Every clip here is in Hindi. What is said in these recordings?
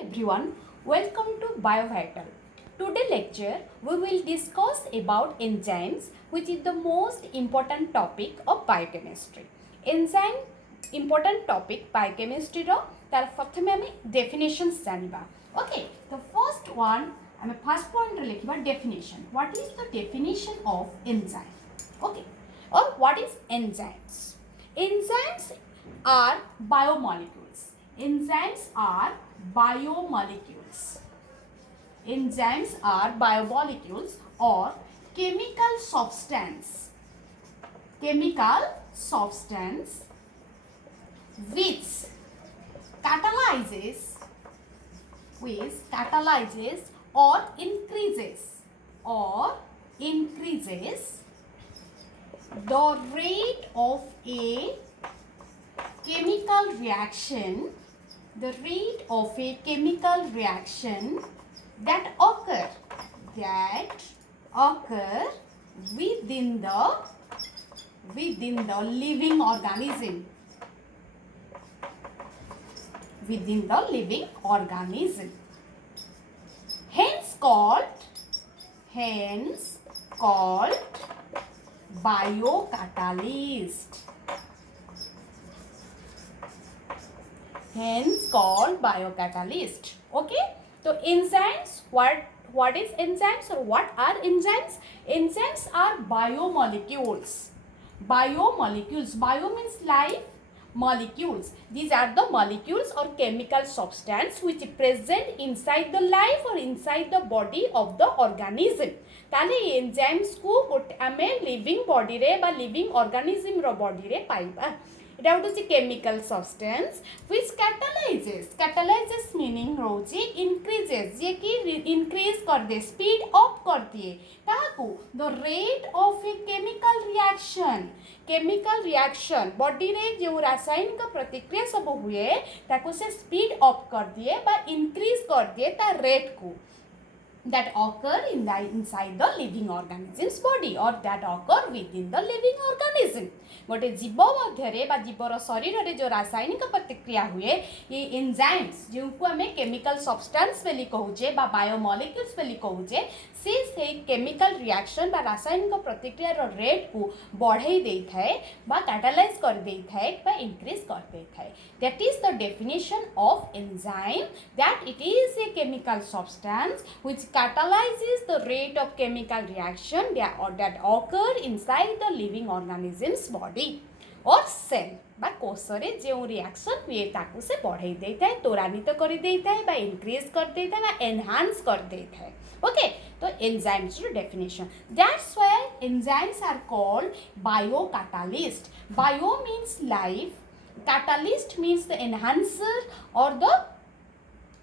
everyone, welcome to BioVital. Today lecture we will discuss about enzymes, which is the most important topic of biochemistry. Enzyme important topic biochemistry ro तार प्रथमे आमे definitions जानिबा. Okay, the first one आमे first point रे लिखिबा definition. What is the definition of enzyme? Okay, or what is enzymes? Enzymes are biomolecules. Enzymes are biomolecules. Enzymes are biomolecules or chemical substance. Chemical substance which catalyzes or increases the rate of a chemical reaction, the rate of a chemical reaction that occur within the living organism, hence called biocatalyst. Hence called biocatalyst. Okay, so enzymes, what is enzymes or what are enzymes? Enzymes are biomolecules. Bio means life, molecules, these are the molecules or chemical substance which present inside the life or inside the body of the organism. ताले enzymes को गोटे आमे living body रे बा living organism रो body रे पाइबा. এটা হচ্ছে chemical substance which catalyzes meaning রହୁଛି increases जे कि increase कर दे, speed up कर दिए ताकू the rate of a chemical reaction body रे जो रासायनिक प्रतिक्रिया सब हुए ताकू से speed up कर दिए बा increase कर दिए ता rate को that occur inside the living organism's body or that occur within the living organism. गोटे जीव मध्य बा जीवर शरीर रे जो रासायनिक प्रतिक्रिया हुए ये एंजाइम्स जो को आमे केमिकल सब्सटेंस बेली कहूचे बा बायोमोलिक्यूल्स बेली कहूचे से केमिकल रिएक्शन बा रासायनिक प्रतिक्रिया रो रेट को बढ़ाई देई थाए बा कैटालाइज कर देई थाए बा इंक्रीज कर देई थाए. That is the definition of enzyme, that it is a chemical substance which catalyzes the rate of chemical reaction that occur inside the living organism's body or cell बा कोषरे जो रिएक्शन हुए ताकू से बढ़ाई देई थाए, त्वरान्वित कर देई थाए बा इंक्रीज कर देई थाए बा एनहांस कर देई थाए. Okay, so enzymes definition, that's why enzymes are called biocatalyst. Bio means life, catalyst means the enhancer or the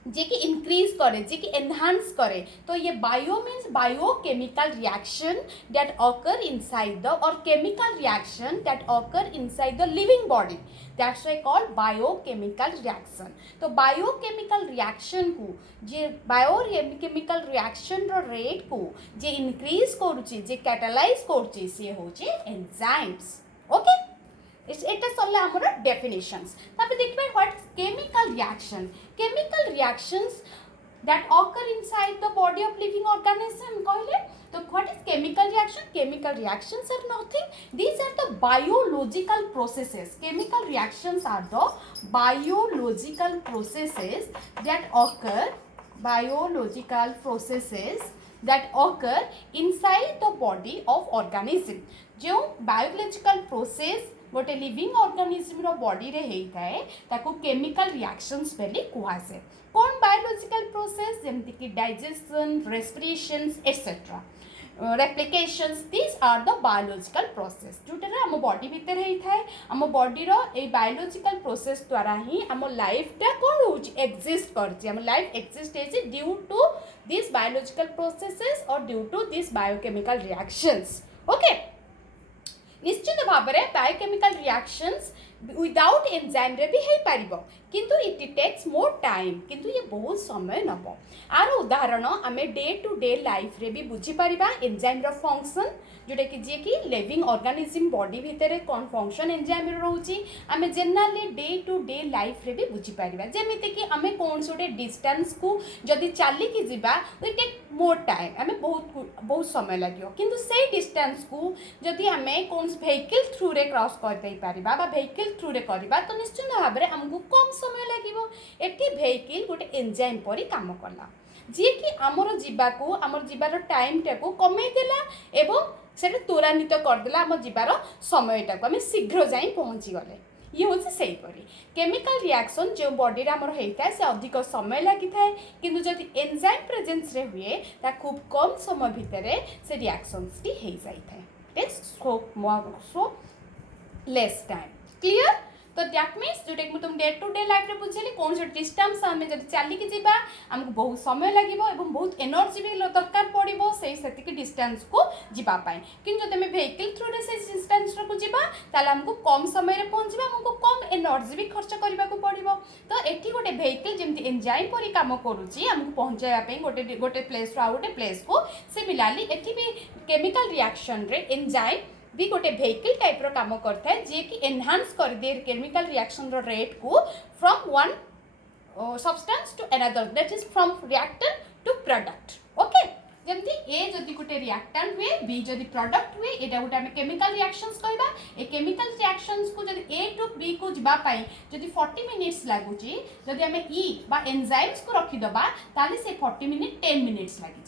जे कि इंक्रीज करे, जे कि एनहांस करे. तो ये bio means biochemical reaction that occur inside the और chemical reaction that occur inside the living body, that's why called biochemical reaction. तो बायोकेमिकल रिएक्शन को जे बायोकेमिकल रिएक्शन रो रेट को जे इंक्रीज करूची, जे कैटालाइज करूची से होची एंजाइम्स. ओके, এটা সরলে আমরা ডেফিনিশনস. তারপরে দেখবে what is chemical reaction. Chemical reactions that occur inside the body of living organism কইলে তো what is chemical reaction? Chemical reactions are nothing, these are the biological processes. Chemical reactions are the biological processes that occur inside the body of organism. जो biological process गोटे लिविंग ऑर्गेनिज्म रो बॉडी रे हेई थाए ताको केमिकल रिएक्शंस बेली कुहासे. कोन बायोलॉजिकल प्रोसेस जेमति कि digestion, respirations etcetera, replications, this are the biological process जोटा हम बॉडी भीतर हेई थाए. हम बॉडी रो ए बायोलॉजिकल प्रोसेस द्वारा ही हम लाइफ टा कोन होची एग्जिस्ट करची. हम लाइफ एग्जिस्ट हेची due to this biological processes और due to this biochemical reactions. Okay, निश्चित भाव में बायोकेमिकल रिएक्शंस विदाउट एंजाइम रे भी हो पारिबो किंतु इट टेक्स मोर टाइम किंतु ये बहुत समय नब आर उदाहरण आम डे टू डे लाइफ रे भी बुझी पारिबा एंजाइम रो फंक्शन जोटा कि जी कि लिविंग ऑर्गेनिज्म बॉडी भितर कौन फंक्शन एंजाइम रोची आम generally day to day life रे भी बुझी पारिबा जेमिति कि आम कौन से डिस्टेंस को जदि चलिकी जीवा वी टेक मोर टाइम आम बहुत समय लगे किंतु से डिस्टेंस को जदि आम कौन वेहिकल थ्रू रे क्रॉस कर दे पारिबा बा वेहिकल थ्रू रे करबा तो निश्चित भाव में आमको कम समय लगिवो एठी वेहिकल गोटे एंजाइम परी काम कला जी कि आमर जीवाकू आमर जीवार टाइम टाकू कमे देला एवं से त्वरान्वित करदेला आम जीवार समयटा आम शीघ्र जाई पहुँची गले ये हूँ से केमिकल रिएक्शन जो बॉडी रे आमर होता है से अधिक समय लगी थाए किंतु जदि एंजाइम प्रेजेंस रे हुए ता खूब कम समय भितर से रिएक्शंस टी हो जाई थाए सो लेस टाइम क्लियर तो दैट मीन्स जोटा कि तुम डे टू डे लाइफ रे बुझेली कौन से डिस्टेंस आम जब चलिकी जीवा आमको बहुत समय लगे और बहुत एनर्जी भी दरकार पड़ो से डिस्टेंस को जीवाई कि जब आम वेहिकल थ्रू रे से डिस्टेंस को जीवा ताले आमको कम समय रे पहुँचवा आमको कम एनर्जी भी खर्च करने को पड़ो तो ये गोटे वेहिकल जमी एंजाइम परी काम करुच्ची आमको पहुँचाई गोटे गोटे प्लेस रू आ गोटे प्लेस को सिमिलारली एटी भी केमिकल रिएक्शन रे एंजाइम भी गोटे वेहिकल टाइप रो काम करता है जे कि एनहांस कर दिए केमिकल रिएक्शन रो रेट को from one substance to another that is from reactor to product okay जमती ए जदि गोटे रिएक्टेंट हुए बी जदि प्रोडक्ट हुए एटा गोटे आम केमिकल रिएक्शंस कहबा ए केमिकल रिएक्शंस को जदि ए टू बी को जीवा पाई जदि 40 मिनिट्स लागुची जदि आम ई बा एंजाइम्स को रखी दबा ताले से 40 मिनिट 10 मिनिट्स लागि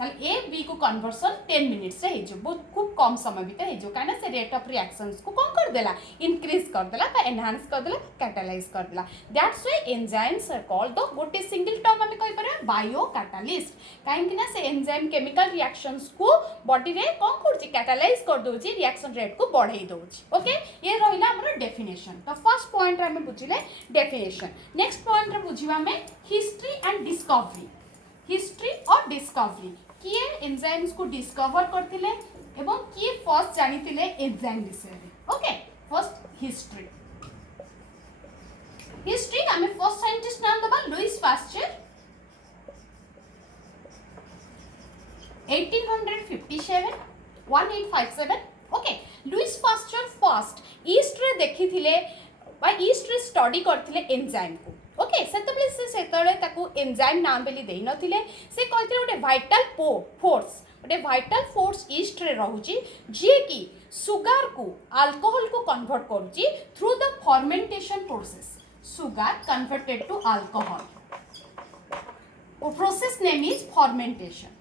ए बी को कन्वर्सन 10 मिनिट्स रे हो बहुत खूब कम समय भीतर हो कहीं से रेट ऑफ रिएक्शंस को कौन करदेला इंक्रीज करदेला एनहांस करदेला कैटालाइज करदेला that's why enzymes are called the गोटे सिंगल टर्म आम कहि परिया बायो कैटालिस्ट कहीं ना से एंजाइम केमिकल रिएक्शंस को बॉडी रे कौन करछि कैटालाइज कर दोछि रिएक्शन रेट को बढ़ाई दोछि ओके ये रहिला हमर डेफिनेशन तो फर्स्ट पॉइंट रे हम बुझिले डेफिनेशन नेक्स्ट पॉइंट रे बुझिबा हमें हिस्ट्री एंड डिस्कवरी हिस्ट्री और डिस्कवरी किए एंजाइम्स को डिस्कवर करथिले एवं किए फर्स्ट जानिथिले एंजाइम विषय ओके फर्स्ट हिस्ट्री हिस्ट्री आमे फर्स्ट साइंटिस्ट नाम दबा Louis Pasteur 1857 1857 okay Louis Pasteur first yeast रे देखिथिले बा ईस्ट रे स्टडी करथिले एंजाइम को ओके सेतबले ताकू एंजाइम नाम बेली देई नथिले से कहथिले गोटे वाइटल फोर्स गोटे वाइटल फोर्स ईस्ट रे रहउची जे कि सुगर को अल्कोहल को कन्वर्ट करूची through the fermentation process sugar converted to alcohol process name is fermentation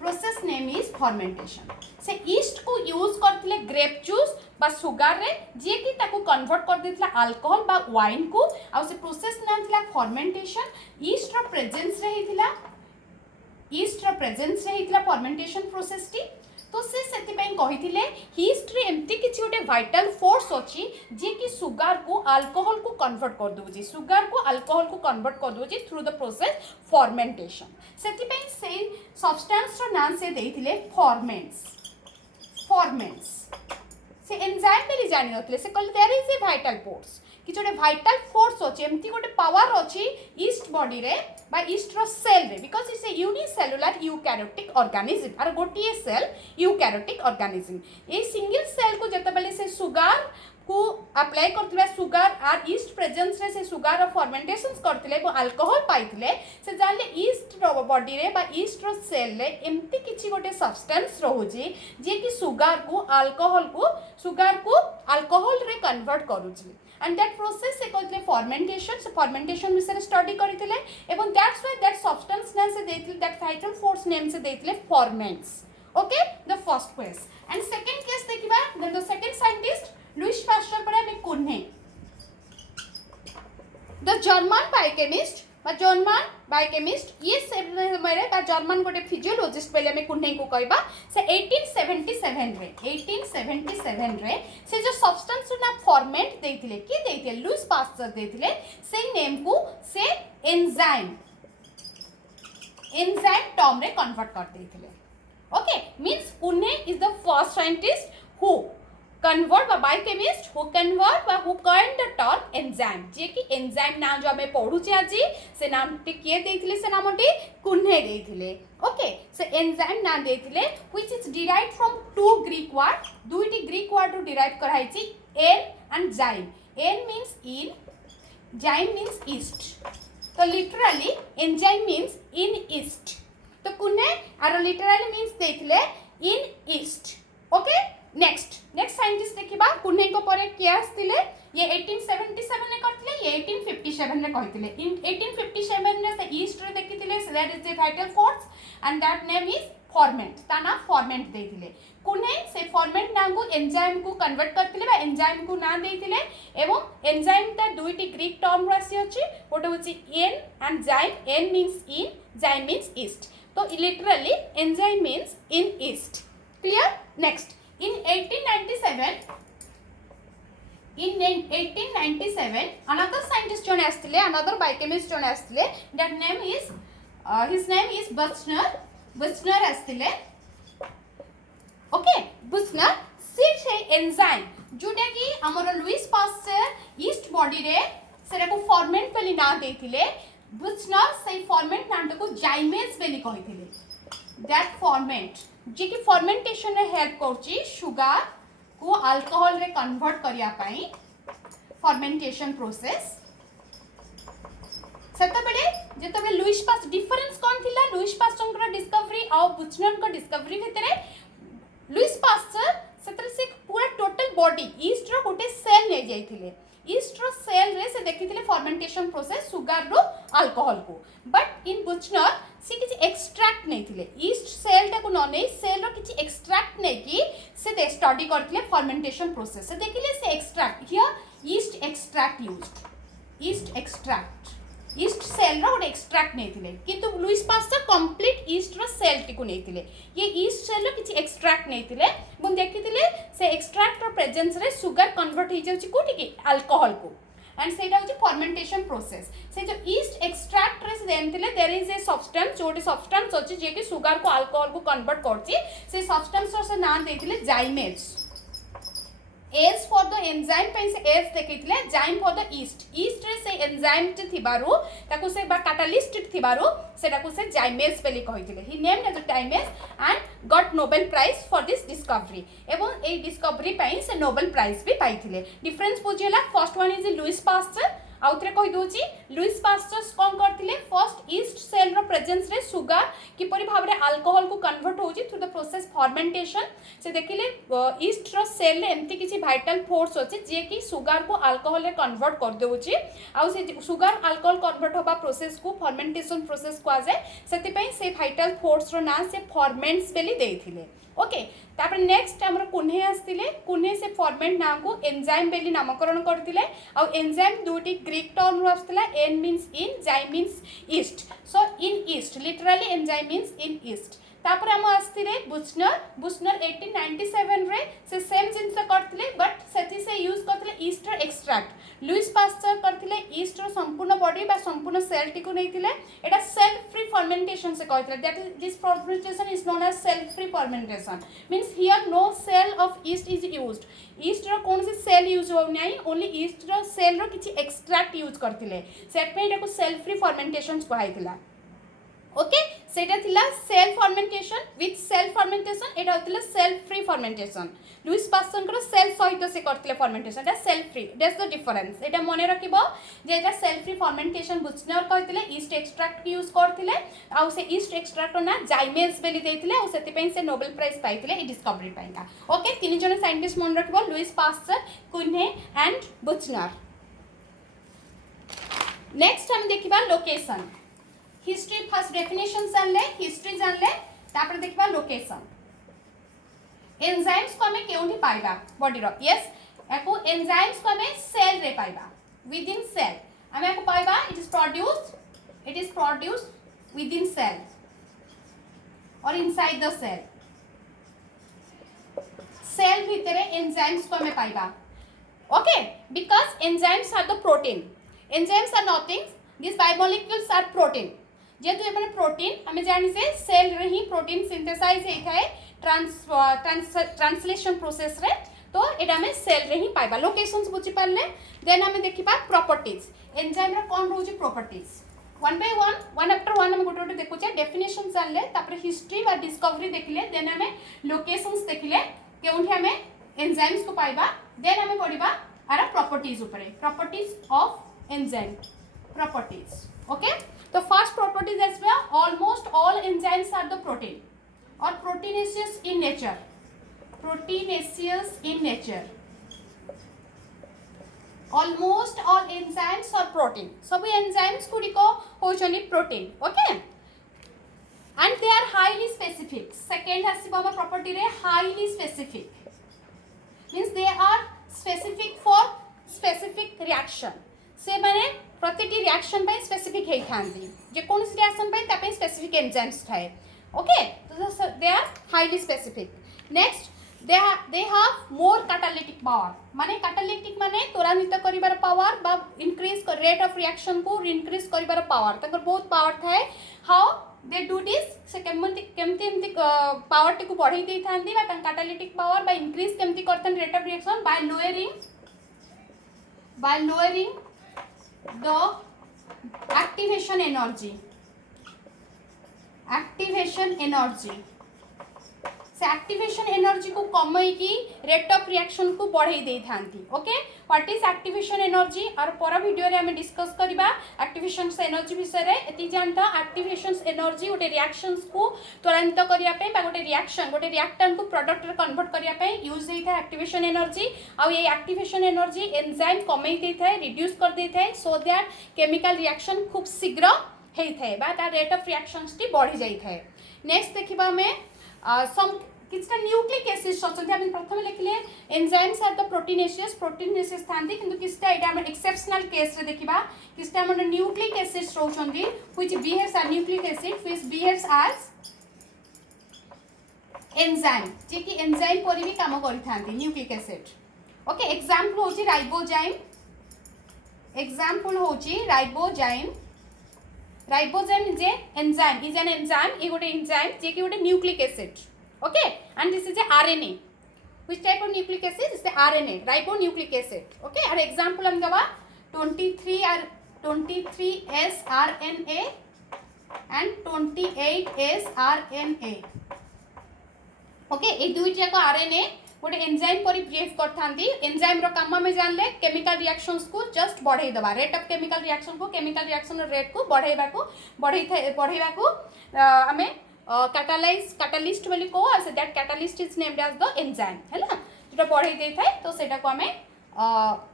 process name is fermentation से ईस्ट को यूज करथिले ग्रेप जूस बा सुगर रे जे कि ताकू कन्वर्ट कर देथिला अल्कोहल बा वाइन को आ से प्रोसेस नाम थिला फर्मेंटेशन ईस्ट रो प्रेजेंस रे हिथिला ईस्ट रो प्रेजेंस रे हिथिला फर्मेंटेशन प्रोसेस टी तो से सेतिपई कहिथिले हिस्ट्री एमती किछि गोटे वाइटल फोर्स अछि जे कि सुगर को अल्कोहल को कन्वर्ट कर दोछि सुगर को अल्कोहल को कन्वर्ट कर दोछि थ्रू द प्रोसेस फर्मेंटेशन सेतिपई से सब्सटेंस रो नाम से देथिले फर्मेंट्स से एंजाइम बेली जानि नथिले से कहले there is a vital force कि जोटे वाइटल फोर्स अछि एमती गोटे पावर अछि ईस्ट बॉडी रे बा ईस्ट रो सेल रे because it's a unicellular eukaryotic organism आर गोटिए cell eukaryotic organism a single cell को जतबेले से सुगर को अप्लाई करथिले सुगर आर ईस्ट प्रेजेंस रे से सुगर और फर्मेंटेशंस करथिले को अल्कोहल पाइथिले से जानले ईस्ट रो बॉडी रे बा ईस्ट रो सेल रे एमती किछि गोटे सब्सटेंस रहउजी जे कि सुगर को अल्कोहल रे कन्वर्ट करूछि and that process se कहथिले फर्मेंटेशन से फर्मेंटेशन विषय स्टडी करथिले एवं that's why that substance name से देथिले दैट वाइटल फोर्स नेम से देथिले ferments okay the first case and second case देखिबा then the second scientist Louis Pasteur पर हमें कुन्हे द जर्मन बायोकेमिस्ट बा जर्मन बायोकेमिस्ट ये समय रे बा जर्मन गोटे फिजियोलॉजिस्ट पहले हमें कुन्हे को कहबा से 1877 रे से जो सब्सटेंस ना फॉर्मेट देथिले की देथिले लुइस पास्चर देथिले से नेम को से एंजाइम टर्म रे कन्वर्ट कर देथिले ओके मींस कुन्हे is the first scientist who convert बा बायोकेमिस्ट हु कन्वर्ट बा who coined the term enzyme जे कि एंजाइम नाम जो हमें पढ़ुचे आज से नामटी किए देथिले से नामटी कुन्हे देथिले ओके से एंजाइम नाम देथिले which is derived from two Greek word दुईटी ग्रीक वर्ड रू डिराइव कराइछि en and zyme en means in zyme means yeast तो literally enzyme means in yeast तो कुन्हे आर लिटरली मींस देथिले in yeast okay next scientist देखिबा कुन्हे को परे किए आस्तिले ये 1877 ने करथिले ये 1857 ने कहिथिले इन 1857 ने से ईस्ट रे देखिथिले that is the vital force and that name is ferment ता ना फॉर्मेंट देथिले कुन्हे से फॉर्मेंट ना को एंजाइम को कन्वर्ट करथिले बा एंजाइम को ना देथिले एवं एंजाइम ता दुईटी ग्रीक टर्म राशि अछि गोटे होछि N and zyme en means in zyme means yeast तो literally enzyme means in east clear next in 1897 another scientist jone astile another biochemist jone astile that name is his name is Buchner astile okay Buchner से एंजाइम जोटा कि हमर लुइस पास्चर ईस्ट बॉडी रे सेरा को फॉर्मेंट बेली ना देथिले बुचनर से फॉर्मेंट नाम को जाइमेज बेली कहिथिले दैट फॉर्मेंट जे कि फॉर्मेंटेशन रे हेल्प करची शुगर को अल्कोहल रे कन्वर्ट करिया पाई फॉर्मेंटेशन प्रोसेस सेता बेले जेते बेले लुइस पास डिफरेंस कोन थिला लुइस पास्चर को डिस्कवरी आ बुचनर को डिस्कवरी भितरे लुइस पास्चर सेतरे से पूरा टोटल बॉडी ईस्ट रो गोटे सेल ले जाइथिले ईस्ट रो सेल रे से देखिथिले फॉर्मेंटेशन प्रोसेस सुगर रो अल्कोहल को बट इन बुचनर से किछि एक्सट्रैक्ट नै थिले ईस्ट सेल टा को न नै सेल रो किछि एक्सट्रैक्ट नै कि से स्टडी करथिले फॉर्मेंटेशन प्रोसेस से देखिले से extract here yeast extract used yeast extract yeast cell रो गोटे एक्सट्रैक्ट नै थिले किंतु लुइस पास्चर कंप्लीट ईस्ट रो सेल टी को नै थिले ये ईस्ट सेल रो किछि एक्सट्रैक्ट नै थिले बन देखिथिले से एक्सट्रैक्ट रो प्रेजेंस रे सुगर कन्वर्ट हो जाउची कोठी की अल्कोहल को एंड सेटा होची फॉर्मेंटेशन प्रोसेस से जो ईस्ट एक्सट्रैक्ट रे से देनथिले देयर इज ए सब्सटेंस जोटी सब्सटेंस अछि जे कि सुगर को अल्कोहल को कन्वर्ट करची से सब्सटेंस रो से नाम देथिले zymase S for the enzyme पे से एस देखिथिले जाइम फॉर द ईस्ट ईस्ट रे से एंजाइम ट थिबारु ताकू से बा कैटालिस्ट थिबारु सेटाकू से जाइमेज बेली कहिथिले he named as zymase and got Nobel prize for this discovery एवं ए डिस्कवरी पे से नोबेल प्राइज भी पाइथिले डिफरेंस बुझिला first one is Louis Pasteur आउथरे कहि दोची लुइस पास्चर कोन करथिले फर्स्ट ईस्ट सेल रो प्रेजेंस रे सुगर किपरि भाबरे अल्कोहल को कन्वर्ट होची थ्रू द प्रोसेस फॉर्मेंटेशन से देखिले ईस्ट रो सेल रे एमती किछि वाइटल फोर्स अछि जे कि सुगर को अल्कोहल रे कन्वर्ट कर देउची आ से सुगर अल्कोहल कन्वर्ट होबा प्रोसेस को फॉर्मेंटेशन प्रोसेस को आजे सेति पई से वाइटल फोर्स रो ना से फॉर्मेंट्स बेली देथिले ओके तापर नेक्स्ट हमर कुन्हे आस्तिले कुन्हे से फॉर्मेंट ना को एंजाइम बेली नामकरण करथिले आ enzyme दुटी Greek term row आस्तिला N means in zyme means east so in east literally enzyme means in east तापर हम आस्तिले बुचनर 1897 रे से सेम जिंस करथिले बट सेति से यूज करथिले ईस्ट रो एक्सट्रैक्ट लुइस पास्चर करथिले ईस्ट रो संपूर्ण बॉडी बा संपूर्ण सेल टी को नैथिले एटा सेल्फ फ्री फॉर्मेंटेशन से कहथिले that is this fermentation is known as cell free fermentation means here no cell of yeast is used yeast रो कोन से सेल यूज हो नै ओनली ईस्ट रो सेल रो किछि एक्सट्रैक्ट यूज करथिले सेट पे एटा को सेल्फ फ्री फॉर्मेंटेशन कहैतिला ओके सेटा थिला cell fermentation with cell fermentation एटा होतिला cell free fermentation Louis Pasteur को सेल सहित से करथिले fermentation Etah cell free that's the difference एटा मने रखिबो जे एटा सेल्फ फ्री फॉर्मेंटेशन बुचनर कहथिले ईस्ट एक्सट्रैक्ट यूज करथिले आ से ईस्ट एक्सट्रैक्ट ना जाइमेज बेली देथिले आ सेति पई से नोबेल प्राइज पाइथिले ई डिस्कवरी पाइका ओके तीन जण साइंटिस्ट मन रखिबो Louis Pasteur Kunhe and बुचनर next हम देखिबा लोकेशन हिस्ट्री फर्स्ट डेफिनेशन जानले हिस्ट्री जानले तापर देखबा लोकेशन एंजाइम्स को हमें केउठी पाइबा बॉडी रो यस एको एंजाइम्स को हमें सेल रे पाइबा विद इन सेल हमें एको पाइबा it is produced with in cell और इनसाइड द सेल भीतरे एंजाइम्स को हमें पाइबा okay because enzymes are the protein enzymes are nothing this biomolecules are protein जेतु एमने प्रोटीन हमें जानि से सेल रे ही प्रोटीन सिंथेसाइज हे थाए ट्रांसलेशन प्रोसेस रे तो एटा हमें सेल रे ही पाइबा लोकेशंस बुझी पारले देन हमें देखिबा प्रॉपर्टीज एंजाइम रे कोन रहउची properties one by one after one हम गोटे गोटे देखुचे डेफिनेशन जानले तापर हिस्ट्री बा डिस्कवरी देखले देन हमें लोकेशंस देखले केउंठी हमें एंजाइम्स को पाइबा देन हमें पढिबा आर प्रॉपर्टीज ऊपर properties of enzyme properties okay तो first properties as well almost all enzymes are the protein और proteinaceous in nature almost all enzymes are protein सब enzymes गुड़िक होचनी protein okay and they are highly specific second आसीबो हम property रे highly specific means they are specific for specific reaction से माने प्रतिटी रिएक्शन पे स्पेसिफिक हे थांदी जे कोन रिएक्शन पे ता पे स्पेसिफिक एंजाइम्स थाए ओके तो they are highly specific next they have more catalytic power माने catalytic माने त्वरान्वित करिबार पावर बा इंक्रीज रेट ऑफ रिएक्शन को इंक्रीज करिबार पावर तकर बहुत पावर थाए हाउ दे डू दिस से केमती पावर टी को बढ़ाई देई थांदी बा catalytic पावर बा इंक्रीज केमती करथन rate of reaction by lowering the activation energy से एक्टिवेशन एनर्जी को कमई की रेट ऑफ रिएक्शन को बढ़ाई दे थांती okay what is activation energy और पर वीडियो रे हमें डिस्कस करबा एक्टिवेशन एनर्जी विषय रे एति जानता एक्टिवेशन एनर्जी गोटे रिएक्शंस को त्वरान्वित करिया पे बा गोटे रिएक्शन गोटे रिएक्टेंट को प्रोडक्ट रे कन्वर्ट करिया पे यूज होई था एक्टिवेशन एनर्जी आ ये एक्टिवेशन एनर्जी एंजाइम कमई दे थाए रिड्यूस कर दे थाए सो दैट केमिकल रिएक्शन खूब शीघ्र हेई थाए बा ता रेट ऑफ रिएक्शंस टी बढ़ी जाई थाए नेक्स्ट देखिबा हमें सम किछटा न्यूक्लिक एसिड्स अछन्ती हम प्रथम लिखले एंजाइम्स आर द प्रोटीनेशियस थांती किंतु किछटा एटा हम एक्सेप्शनल केस रे देखिबा किछटा हम न्यूक्लिक एसिड्स रहउछन्ती व्हिच बिहेव्स आर nucleic acid which behaves as enzyme जे कि एंजाइम परि भी काम करि थांती न्यूक्लिक एसिड ओके एग्जांपल होची राइबोजाइम जे एंजाइम इज एन एंजाइम ए गोटे एंजाइम जे कि गोटे nucleic acid okay and this is a RNA which type of nucleic acid is the RNA ribonucleic acid okay and example हम दबा 23S RNA and 28S RNA okay ए दुई जाक RNA गोटे एंजाइम परि बिहेव करथांती एंजाइम रो काम में जानले केमिकल रिएक्शंस को जस्ट बढ़ाई दबा रेट ऑफ केमिकल रिएक्शन को केमिकल रिएक्शन रेट को बढ़ाइबा को हमें catalyst बोली को as that catalyst is named as the enzyme हैला जेटा बढ़ाई दे थाए तो सेटा को हमें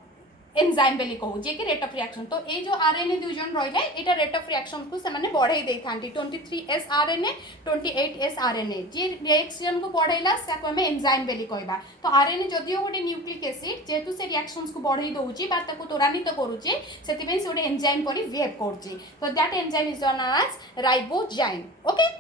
एंजाइम बोली कहू जे कि रेट ऑफ रिएक्शन तो ए जो आरएनए दुई जन रहिले एटा रेट ऑफ रिएक्शन को से माने बढ़ाई दे थांती 23S RNA 28S RNA जे रिएक्शन को बढ़ाइला से को हमें एंजाइम बोली कहबा तो आरएनए जदियो गोटे न्यूक्लिक एसिड जेतु से रिएक्शंस को बढ़ाई दउची बा ताको त्वरान्वित करूची सेति पे से गोटे एंजाइम परि बिहेव करची तो that enzyme is known as ribozyme okay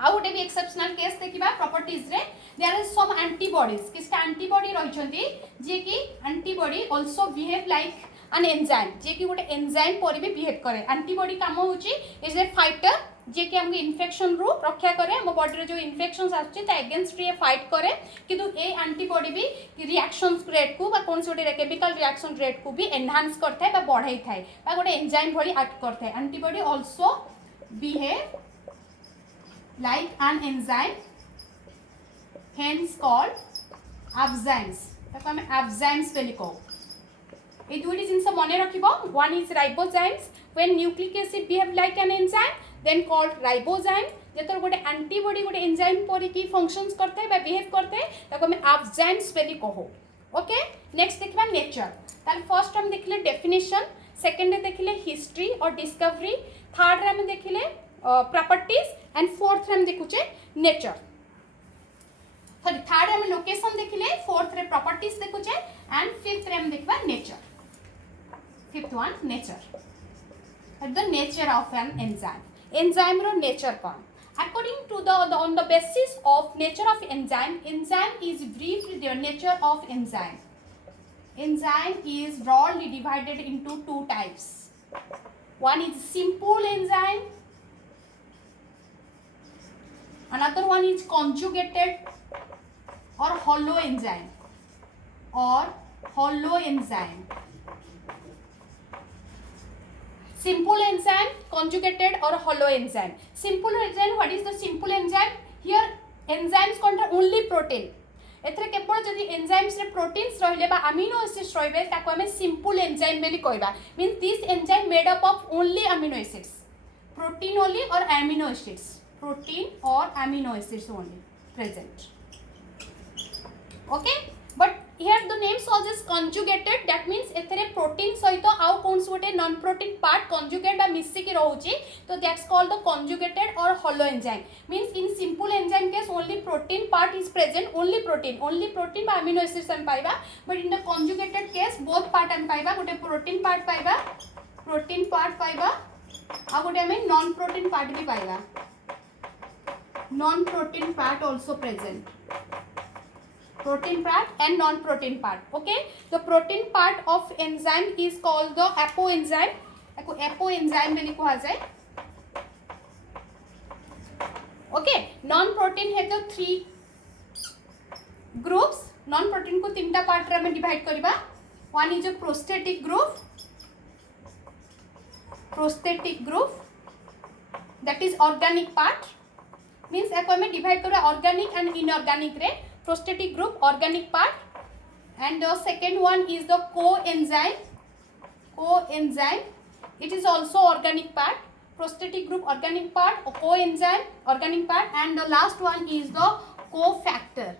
आउ गोटे भी एक्सेप्शनल केस देखिबा प्रॉपर्टीज रे देयर इज सम एंटीबॉडीज किसका एंटीबॉडी रहिछंती जे कि antibody also behave like an enzyme जे कि गोटे एंजाइम परि भी बिहेव करे एंटीबॉडी काम होची इज ए फाइटर जे कि हमके इन्फेक्शन रो रक्षा करे हम बॉडी रे जो इन्फेक्शंस आछी ता अगेंस्ट रे फाइट करे किंतु ए एंटीबॉडी भी रिएक्शंस रेट को बा कोन सोटे केमिकल रिएक्शन रेट को भी एनहांस करथाय बा बढ़ाई थाय बा गोटे एंजाइम भली एक्ट करथाय antibody also behave like an enzyme hence called enzymes ताको हम enzymes पे लिखो ए दुईटी जिंस मने रखिबो one is ribozymes when nucleic acid behave like an enzyme then called ribozyme जेतर गोटे एंटीबॉडी गोटे एंजाइम परि की फंक्शंस करते बा बिहेव करते ताको हम enzymes पे लिखो ओके नेक्स्ट देखबा नेचर ताल फर्स्ट हम देखले डेफिनेशन सेकंड रे देखले हिस्ट्री और डिस्कवरी थर्ड रे हम देखले प्रॉपर्टीज एंड फोर्थ रे हम देखुचे नेचर सॉरी थर्ड हम लोकेशन देखले फोर्थ रे प्रॉपर्टीज देखुचे एंड फिफ्थ रे हम देखबा nature fifth one nature the nature of an enzyme रो नेचर कोन according to the on the basis of nature of enzyme is briefly the nature of enzyme is broadly divided into two types one is simple enzyme another one is conjugated or hollow enzyme or hollow enzyme. Simple enzyme, conjugated or hollow enzyme. Simple enzyme, what is the simple enzyme? Here enzymes contain only protein. एथरे केवल जदि एंजाइम्स रे प्रोटीन्स रहिले बा अमीनो एसिड्स रहिबे ताको हमें सिंपल एंजाइम बेली कहबा. Mean this enzyme made up of only amino acids, protein only और अमीनो एसिड्स, प्रोटीन और amino acids only present. Okay, but here the name suggests conjugated, that means एथरे प्रोटीन सहित आउ कोन सोटे नॉन प्रोटीन पार्ट conjugate बा मिसी की रहउची, तो that's called the conjugated or hollow enzyme. Means in simple enzyme case only protein part is present, only protein बा amino acids हम पाइबा, but in the conjugated case both part हम पाइबा, गोटे protein part पाइबा आ गोटे हमें non protein part भी पाइबा, non protein part also present, protein part and non protein part. Okay, the protein part of enzyme is called the apoenzyme. apoenzyme में लिखा जाए. Okay, non protein है तो 3 groups. non protein को 3टा पार्ट रे में डिवाइड करिबा. One is a prosthetic group, that is organic part. Means एको में डिवाइड करिबा organic and inorganic रे. Prosthetic group organic part, and the second one is the coenzyme. It is also organic part. Prosthetic group organic part, coenzyme organic part, and the last one is the cofactor.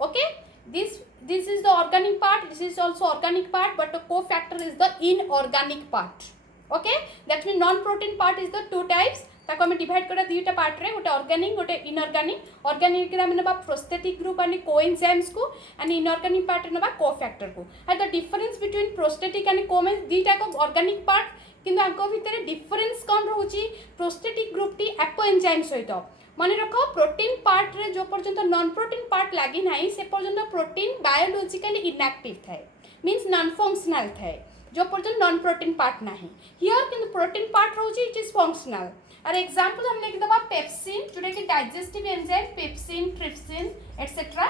Okay, this is the organic part, this is also organic part, but the cofactor is the inorganic part. Okay, that means non protein part is the 2 types. ताको हमें डिवाइड करा दुईटा पार्ट रे, गोटे ऑर्गेनिक गोटे इनऑर्गेनिक. ऑर्गेनिक रे हम नबा प्रोस्थेटिक ग्रुप एंड कोएंजाइम्स को, एंड इनऑर्गेनिक पार्ट नबा कोफैक्टर को. And the difference between prosthetic and coenzyme दुईटा को ऑर्गेनिक पार्ट, किंतु आको भितर डिफरेंस कोन रहउची. प्रोस्थेटिक ग्रुप टी एपोएंजाइम सहित मन रखो, प्रोटीन पार्ट रे जो पर्यंत नॉन प्रोटीन पार्ट लागि नाही से पर्यंत प्रोटीन बायोलॉजिकली इनएक्टिव थाए, मींस नॉन फंक्शनल थाए, जो पर्यंत नॉन प्रोटीन पार्ट नाही. हियर किंतु प्रोटीन पार्ट रहउची, इट इज फंक्शनल. और एग्जांपल हम लिख दबा पेप्सिन, जोटा कि digestive enzyme, pepsin, trypsin etcetera.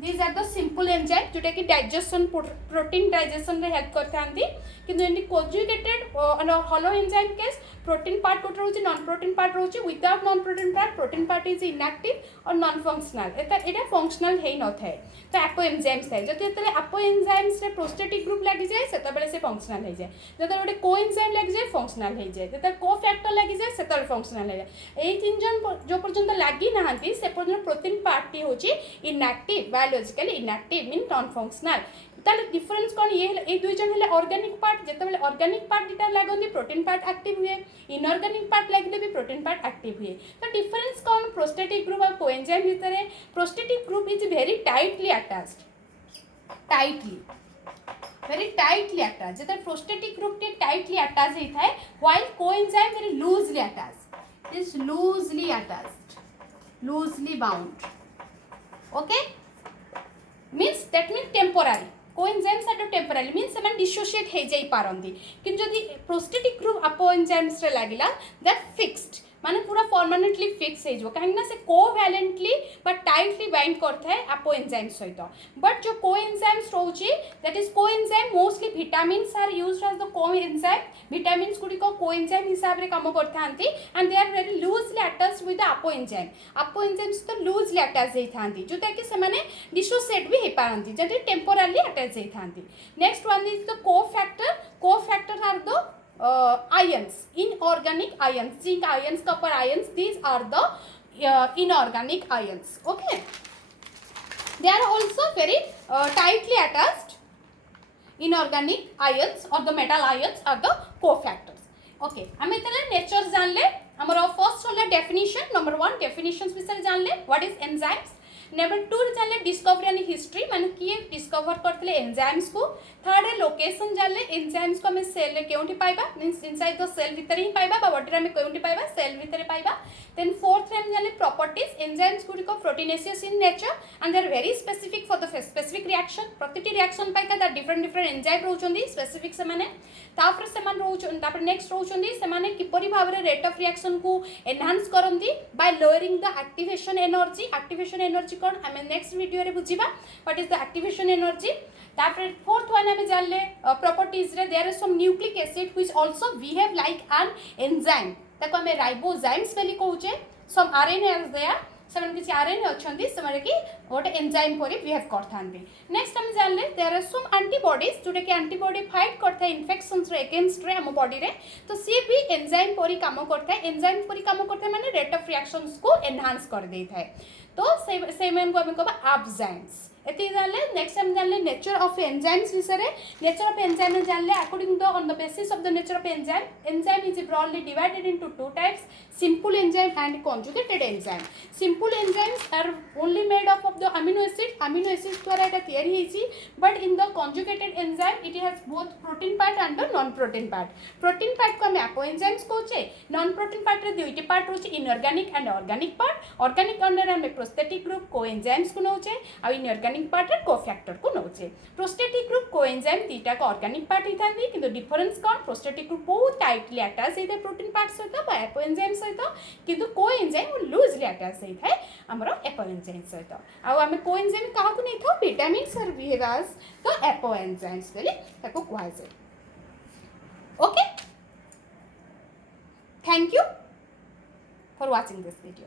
These are the simple enzyme जोटा कि डाइजेशन, प्रोटीन डाइजेशन रे हेल्प करथांती. किंतु एंडी conjugated holoenzyme case protein part कोट रहउची, नॉन प्रोटीन पार्ट रहउची. Without non protein part, protein part is inactive और नॉन फंक्शनल. एटा फंक्शनल हेई न थाए. तो एपो एंजाइम्स थाए, जति तले एपो एंजाइम्स रे प्रोस्थेटिक ग्रुप लागि जाय सेता बेले से फंक्शनल हे जाय. जति गोटे कोएंजाइम लागि जाय फंक्शनल हे जाय. जति कोफैक्टर लागि जाय सेता फंक्शनल हे जाय. एई तीन जन जो पर्यंत लागि नाहंती से पर्यंत प्रोटीन पार्ट टी होची inactive, biologically inactive mean non functional. ताले डिफरेंस कोन ये ए दुई जन हेले ऑर्गेनिक पार्ट, जते बेले ऑर्गेनिक पार्ट दिटा लागोंदी प्रोटीन पार्ट एक्टिव हुए, इनऑर्गेनिक पार्ट लागले भी प्रोटीन पार्ट एक्टिव हुए. तो डिफरेंस कोन प्रोस्थेटिक ग्रुप और कोएंजाइम भितरे. Prosthetic group is very tightly attached, very tightly attached. जते प्रोस्थेटिक ग्रुप टी टाइटली अटैच हे थाए, while coenzyme very loosely attached. It is loosely bound. Okay, that means temporary. coenzymes are temporary, means सेमान dissociate हे जाई पारंती. किंतु जदि प्रोस्थेटिक ग्रुप apoenzymes रे लागिला, that fixed माने पूरा परमानेंटली फिक्स हे जो, काहे ना से कोवैलेंटली बट टाइटली बाइंड करथा है apoenzyme सहित. बट जो कोएंजाइम्स रहउची, that is coenzyme mostly vitamins are used as the coenzyme. Vitamins गुडी को कोएंजाइम हिसाब रे काम करथांती, and they are very loosely attached with the apoenzyme. apoenzymes तो लूजली अटैच हे थांती, जोटा कि से माने डिसोसिएट भी हे पारंती, जदि टेम्पोरली अटैच हे थांती. Next one is the cofactor are the ions, inorganic ions, zinc ions, copper ions, these are the inorganic ions. Okay, they are also very tightly attached. Inorganic ions or the metal ions are the cofactors. Okay, हमें तले nature जान ले. हमारा first होले definition, number 1 definitions विषय जान ले, what is enzymes. नंबर 2 जान ले डिस्कवरी एंड हिस्ट्री, माने किए डिस्कवर करथले एंजाइम्स को. थर्ड है लोकेशन जान ले, एंजाइम्स को हमें सेल रे केउंटी पाइबा, मींस इनसाइड द सेल भीतर ही पाइबा, बा बॉडी रे हमें केउंटी पाइबा, सेल भीतर पाइबा. देन फोर्थ रे हम जान ले प्रॉपर्टीज, एंजाइम्स गुडी को proteinaceous in nature and they are very specific for the specific reaction. प्रतिटी रिएक्शन पाइका द डिफरेंट एंजाइम रहउचंदी स्पेसिफिक से माने. तापर से मान रहउचन, तापर नेक्स्ट रहउचंदी से माने किपरि भाबरे रेट ऑफ रिएक्शन को एनहांस करंदी by lowering the activation energy कौन आम नेक्स्ट वीडियो रे बुझिबा what is the activation energy तापर फोर्थ वन आम जानले प्रॉपर्टीज रे there is some nucleic acid which also behave like an enzyme ताको आम राइबोजाइम्स बोली कहूचे सम आरएनए आर देयर सेमन किसी आरएनए अच्छी से कि गोटे एंजाइम परी बिहेव करते नेक्स्ट आम जानले देयर आर सम एंटीबॉडीज जोटा कि एंटीबॉडी फाइट करता है इन्फेक्शंस एगेंस्ट रे आम बॉडी रे तो सी भी एंजाइम परी काम करता है एंजाइम परी काम करता है माने रेट ऑफ रिएक्शंस को एनहांस कर देता है तो से मन को आम कहबा एंजाइम्स एति जानले नेक्स्ट हम जानले नेचर ऑफ एंजाइम्स विषय नेचर ऑफ एंजाइम जानले according to on the basis of the nature of enzyme is broadly divided into two types simple enzyme and conjugated enzyme simple enzymes are only made up of the amino acids द्वारा এটা তৈরি হইছি but in the conjugated enzyme it has both protein part and the non protein protein part को हम apo enzymes कहूचे non protein part रे दुईटी part होचे inorganic and organic अंडर हम prosthetic group coenzymes को नउचे आ inorganic part रे cofactor को नउचे prosthetic group coenzyme तीटा को organic part हितांदी किंतु डिफरेंस कोन prosthetic group बहुत टाइटली अटैच हेते protein part सहित बा apo enzyme सहित किंतु कोएंजाइम लूजली अटैच होता है आमर एपोएंजाइम सहित आम कोएंजाइम क्या नहीं था vitamins are behave as the apoenzymes बोली ताको कहा जाए okay thank you for watching this video.